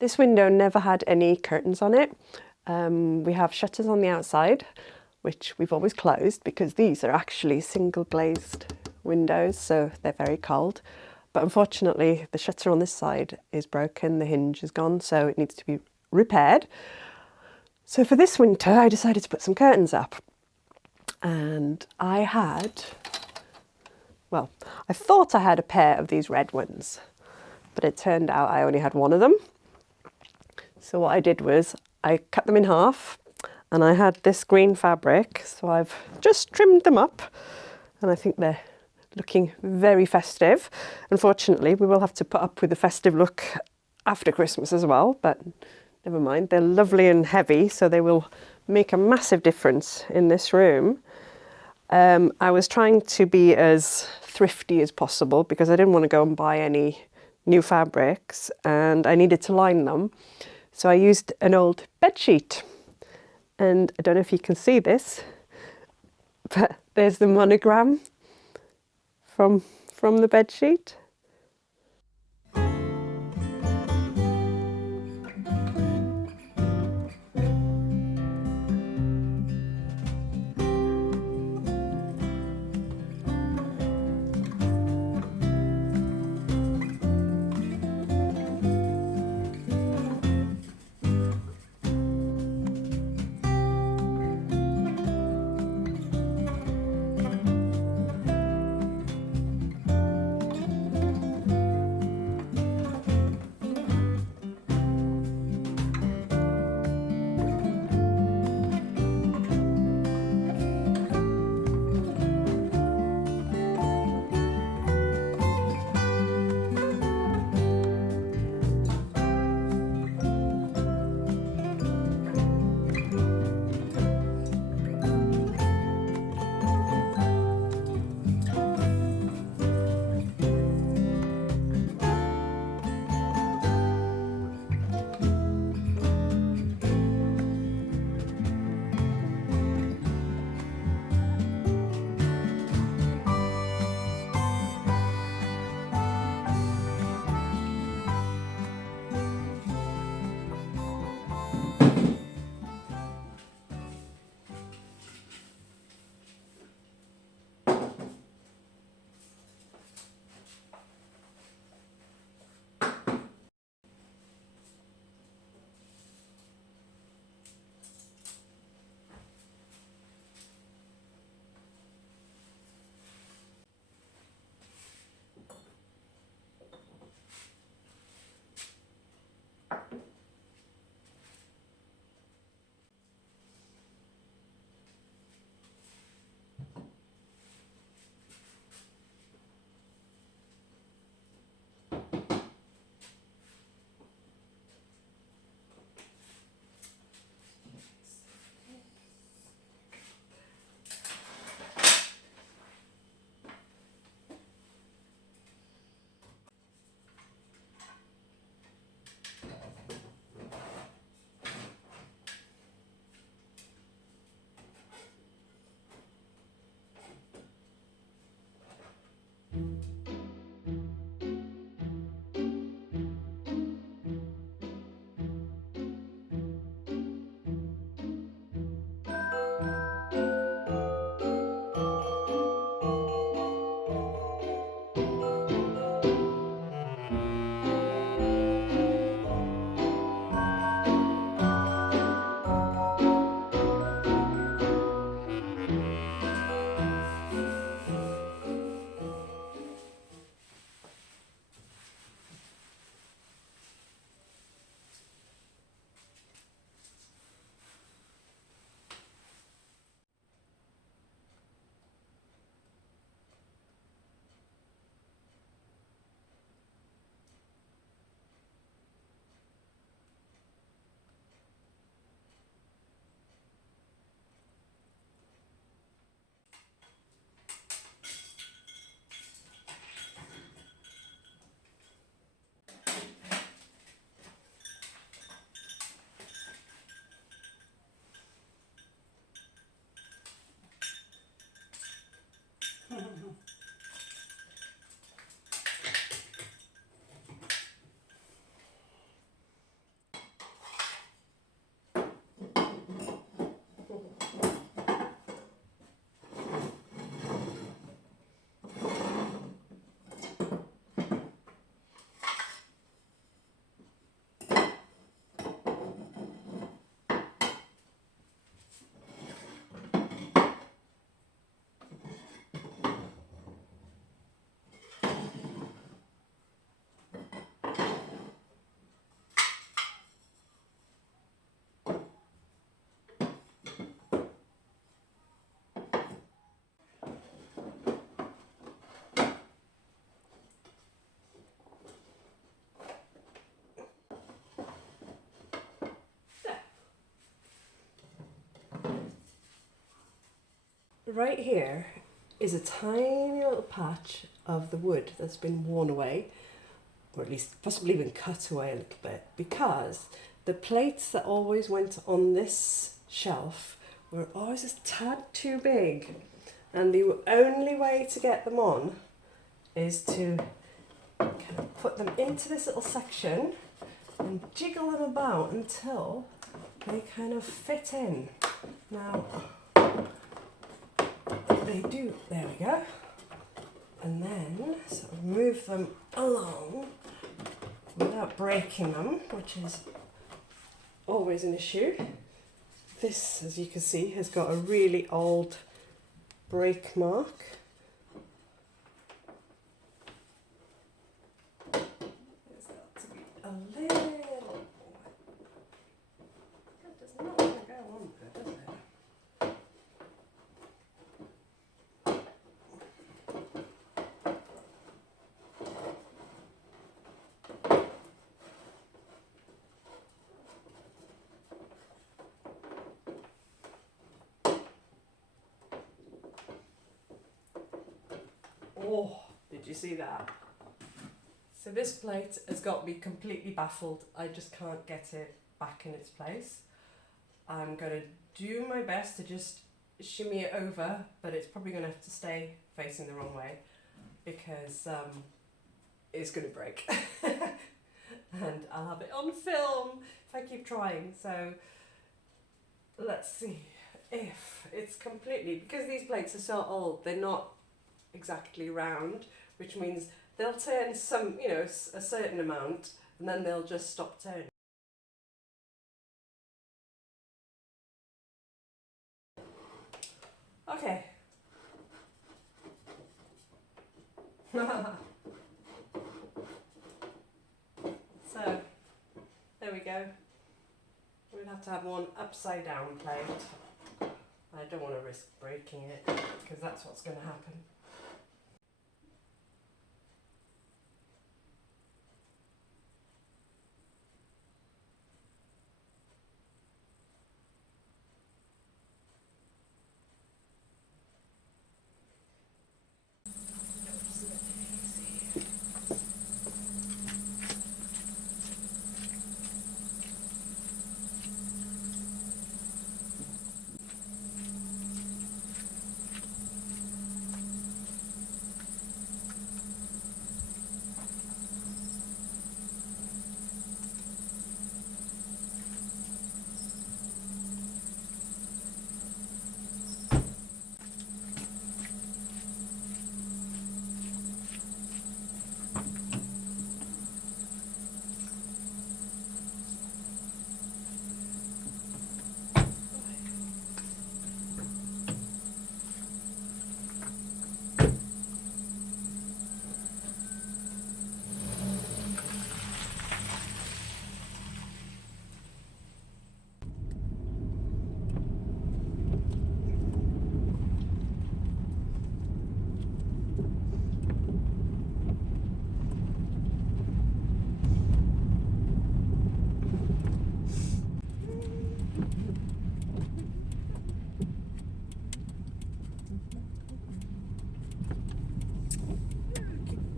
This window never had any curtains on it. We have shutters on the outside, which we've always closed because these are actually single glazed windows, so they're very cold. But unfortunately, the shutter on this side is broken, the hinge is gone, so it needs to be repaired. So for this winter, I decided to put some curtains up. And I thought I had a pair of these red ones, but it turned out I only had one of them. So what I did was I cut them in half, and I had this green fabric, so I've just trimmed them up, and I think they're looking very festive. Unfortunately, we will have to put up with the festive look after Christmas as well, but never mind. They're lovely and heavy, so they will make a massive difference in this room. I was trying to be as thrifty as possible because I didn't want to go and buy any new fabrics, and I needed to line them. So I used an old bed sheet, and I don't know if you can see this, but there's the monogram from the bed sheet. right here is a tiny little patch of the wood that's been worn away, or at least possibly been cut away a little bit, because the plates that always went on this shelf were always a tad too big, and the only way to get them on is to kind of put them into this little section and jiggle them about until they kind of fit in. Now, they do, there we go. And then sort of move them along without breaking them, which is always an issue. This, as you can see, has got a really old break mark. There's got to be a little. That does not want to go on there, does it? Oh, did you see that? So this plate has got me completely baffled. I just can't get it back in its place. I'm going to do my best to just shimmy it over, but it's probably going to have to stay facing the wrong way because it's going to break. And I'll have it on film if I keep trying. So let's see if it's completely, because these plates are so old, they're not exactly round, which means they'll turn some, you know, a certain amount, and then they'll just stop turning. Okay. So, there we go. We'll have to have one upside down plate. I don't want to risk breaking it, because that's what's going to happen.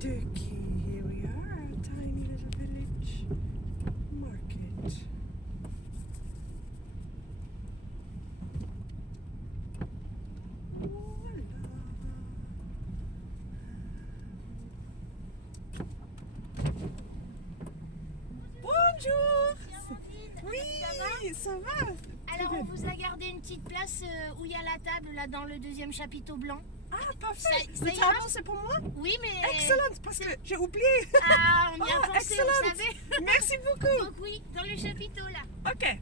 Here we are, a tiny little village market. Bonjour. Oui, ça va. Alors on vous a gardé une petite place où il y a la table là dans le deuxième chapiteau blanc. Ah, parfait. Ça Le ira? tableau, c'est pour moi? Oui mais... Excellent, parce que j'ai oublié. Ah, on y a Oh, pensé, excellent. vous savez. Merci beaucoup. Donc oui, dans le chapiteau là. Ok.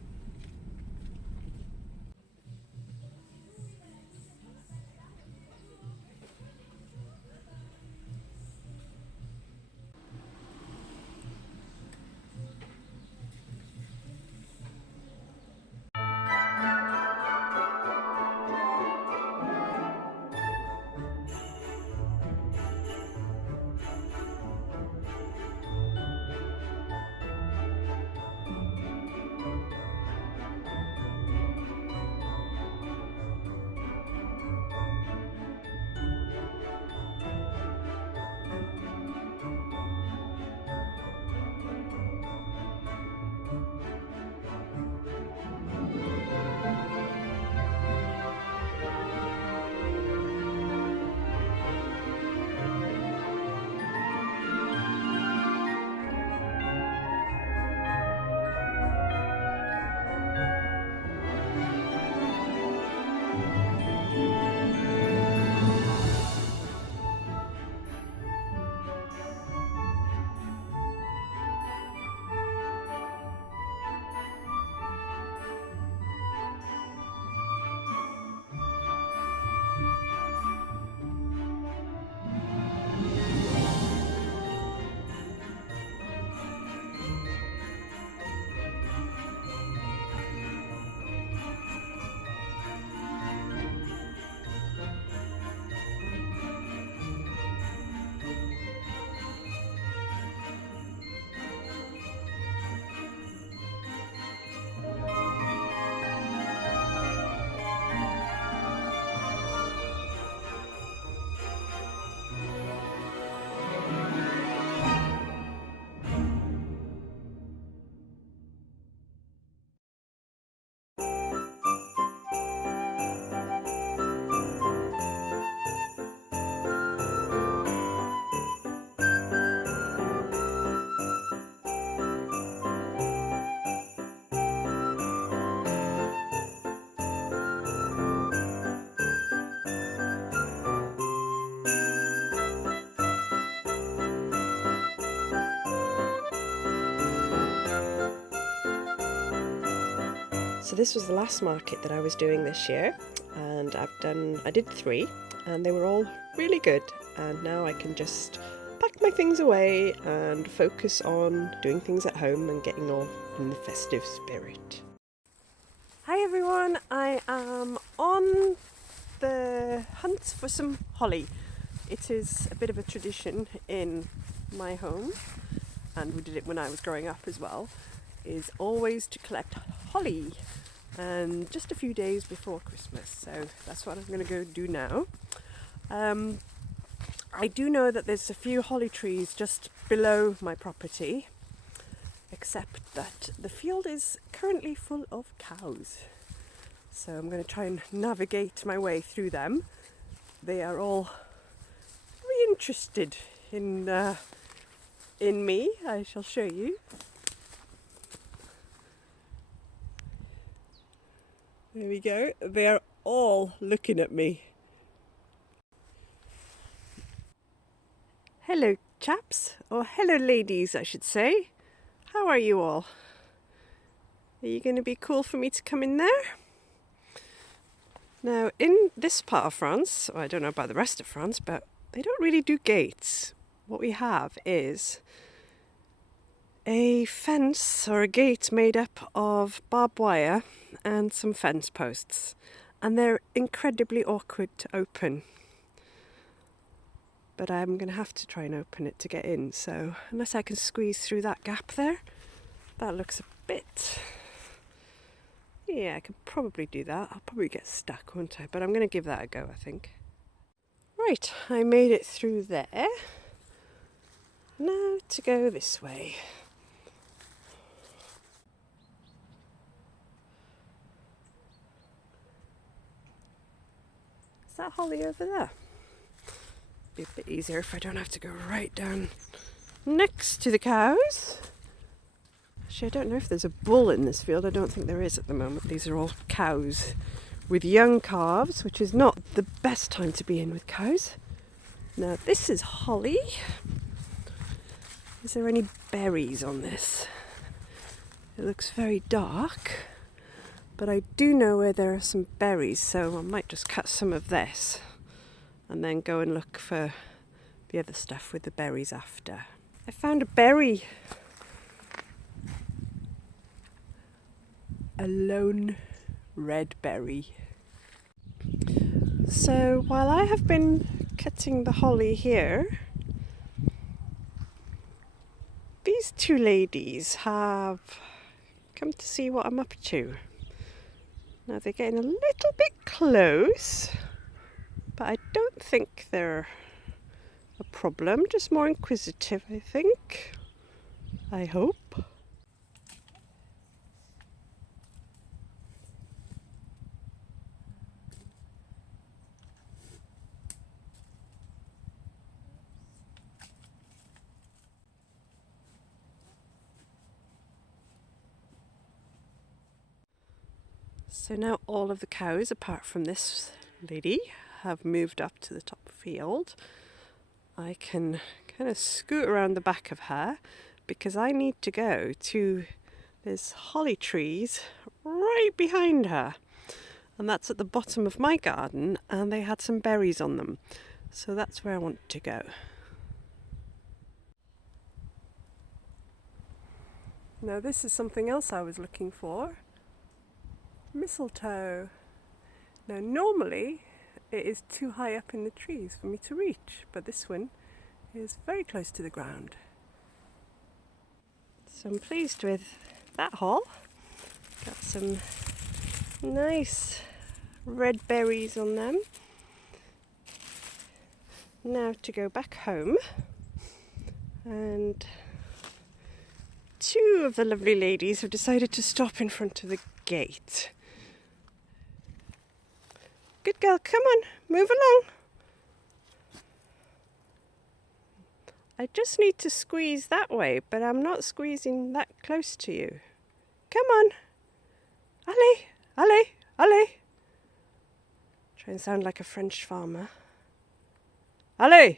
So this was the last market that I was doing this year, and I did 3, and they were all really good, and now I can just pack my things away and focus on doing things at home and getting all in the festive spirit. Hi everyone, I am on the hunt for some holly. It is a bit of a tradition in my home, and we did it when I was growing up as well, is always to collect holly, and just a few days before Christmas, so that's what I'm going to go do now. I do know that there's a few holly trees just below my property, except that the field is currently full of cows, so I'm going to try and navigate my way through them. They are all very interested in me. I shall show you. There we go. They are all looking at me. Hello chaps, or hello ladies I should say. How are you all? Are you going to be cool for me to come in there? Now in this part of France, I don't know about the rest of France, but they don't really do gates. What we have is a fence or a gate made up of barbed wire and some fence posts, and they're incredibly awkward to open. But I'm going to have to try and open it to get in, so unless I can squeeze through that gap there, that looks a bit... Yeah, I could probably do that. I'll probably get stuck, won't I? But I'm going to give that a go, I think. Right, I made it through there. Now to go this way. Is that holly over there? Be a bit easier if I don't have to go right down next to the cows. Actually, I don't know if there's a bull in this field. I don't think there is at the moment. These are all cows with young calves, which is not the best time to be in with cows. Now this is holly. Is there any berries on this? It looks very dark, but I do know where there are some berries, so I might just cut some of this and then go and look for the other stuff with the berries after. I found a berry. A lone red berry. So while I have been cutting the holly here, these 2 ladies have come to see what I'm up to. Now they're getting a little bit close, but I don't think they're a problem, just more inquisitive, I think. I hope. So now all of the cows, apart from this lady, have moved up to the top field. I can kind of scoot around the back of her because I need to go to this holly trees right behind her. And that's at the bottom of my garden, and they had some berries on them. So that's where I want to go. Now this is something else I was looking for. Mistletoe. Now normally it is too high up in the trees for me to reach, but this one is very close to the ground. So I'm pleased with that haul. Got some nice red berries on them. Now to go back home, and 2 of the lovely ladies have decided to stop in front of the gate. Good girl, come on, move along. I just need to squeeze that way, but I'm not squeezing that close to you. Come on. Allez, allez, allez. Try and sound like a French farmer. Allez,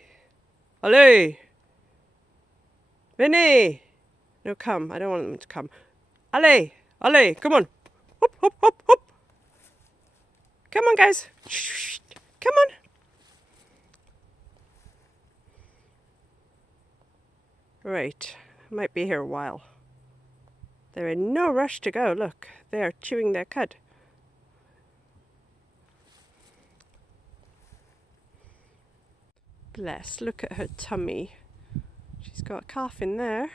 allez. Venez. No, come. I don't want them to come. Allez, allez, come on. Hop, hop, hop, hop. Come on, guys. Shh. Come on. Right, might be here a while. They're in no rush to go. Look, they are chewing their cud. Bless, look at her tummy. She's got a calf in there.